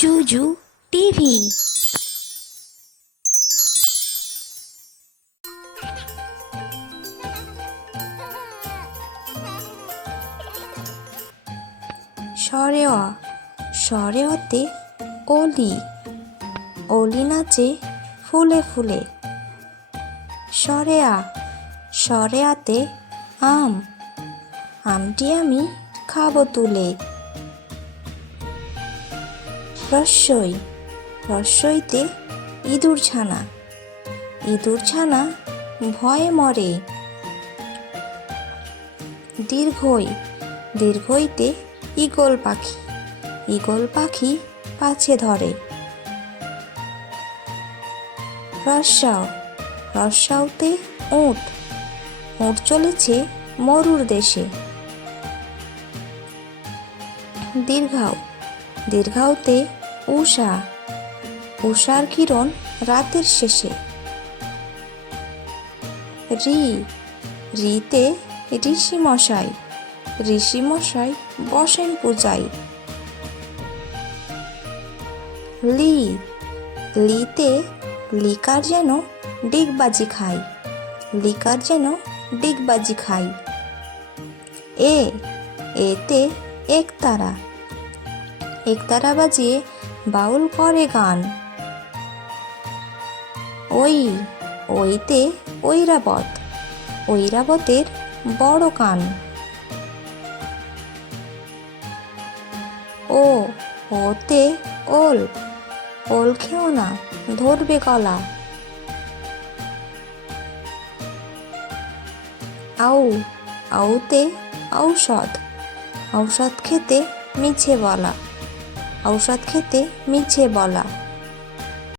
জুজু TV. সরেওয়া সরেওয়াতে অলি, অলি নাচে ফুলে ফুলে। সরেয়া সরেয়াতে আম, আমটি আমি খাবো তুলে। রস্বই রস্বইতে ইঁদুর ছানা, ইঁদুর ছানা ভয়ে মরে। দীর্ঘই দীর্ঘইতে ঈগল পাখি, ঈগল পাখি পাছে ধরে। রস্যাও রস্যাওতে উট, উট চলেছে মরুর দেশে। দীর্ঘাও দীর্ঘাওতে উষা, উষার কিরণ রাতের শেষে। রি রিতে ঋষি মশাই, ঋষি মশাই বসেন পূজায়। লি লিতে লিকার যেন ডিগবাজি খায়, লিকার যেন ডিগবাজি খায়। এতে একতারা, একতারা বাজিয়ে বাউল করে গান। ওইতে ঐরাবত, ঐরাবতের বড় কান। ওতে ওল, ওল খেও না ধরবে গলা। আউতে ঔষধ, ঔষধ খেতে মিছে বলা, ঔষধ খেতে মিছে বলা।